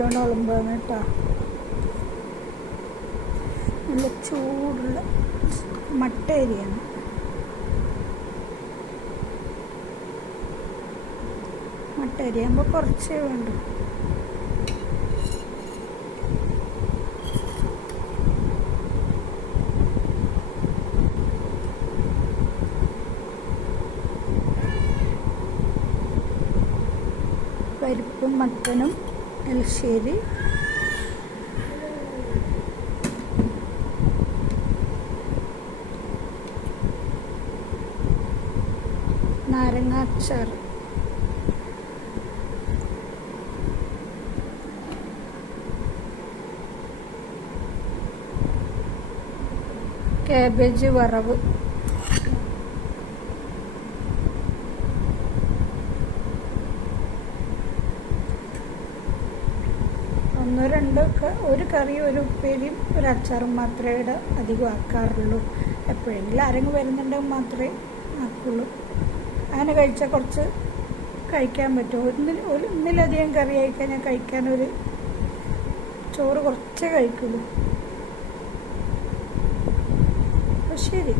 വേണം വിളമ്പാണ് കേട്ടോ. നല്ല ചൂടുള്ള മട്ട അരിയാണ്. മട്ട അരിയാകുമ്പോൾ കുറച്ചേ വേണ്ടു. പരിപ്പും മട്ടനും എലിശ്ശേരി, നാരങ്ങാച്ചാർ, കാബേജ് വറവ്, ഒന്നോ രണ്ടോ ഒരു കറിയും ഒരു ഉപ്പേരിയും ഒരു അച്ചാറും മാത്രമേ ഇവിടെ അധികം ആക്കാറുള്ളൂ. എപ്പോഴെങ്കിലും ആരെങ്കിലും വരുന്നുണ്ടെങ്കിൽ മാത്രമേ ആക്കുള്ളൂ. അങ്ങനെ കഴിച്ചാൽ കുറച്ച് കഴിക്കാൻ പറ്റും. ഒന്നിലധികം കറി കഴിക്കഴിഞ്ഞാൽ കഴിക്കാനൊരു ചോറ് കുറച്ചേ കഴിക്കുള്ളൂ. അപ്പോൾ ശരി.